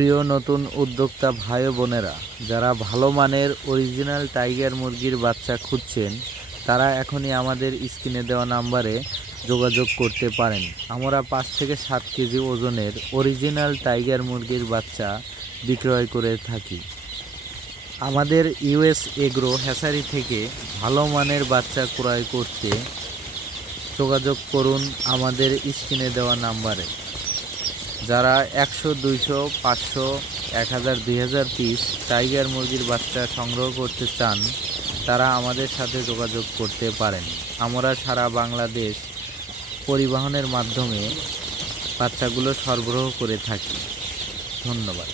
প্রিয় নতুন উদ্যোক্তা ভাই ও বোনেরা, যারা ভালো মানের অরিজিনাল টাইগার মুরগির বাচ্চা খুঁজছেন, তারা এখনই আমাদের স্ক্রিনে দেওয়া নাম্বারে যোগাযোগ করতে পারেন। আমরা 5 থেকে 7 কেজি ওজনের অরিজিনাল টাইগার মুরগির বাচ্চা বিক্রয় করে থাকি। আমাদের ইউএস এগ্রো হ্যাচারি থেকে ভালো মানের বাচ্চা ক্রয় করতে যোগাযোগ করুন আমাদের স্ক্রিনে দেওয়া নাম্বারে। যারা 100, 200, 500, 1000, 2000 পিস টাইগার মুরগির বাচ্চা সংগ্রহ করতে চান, তারা আমাদের সাথে যোগাযোগ করতে পারেন। আমরা সারা বাংলাদেশ পরিবহনের মাধ্যমে বাচ্চাগুলো সরবরাহ করে থাকি। ধন্যবাদ।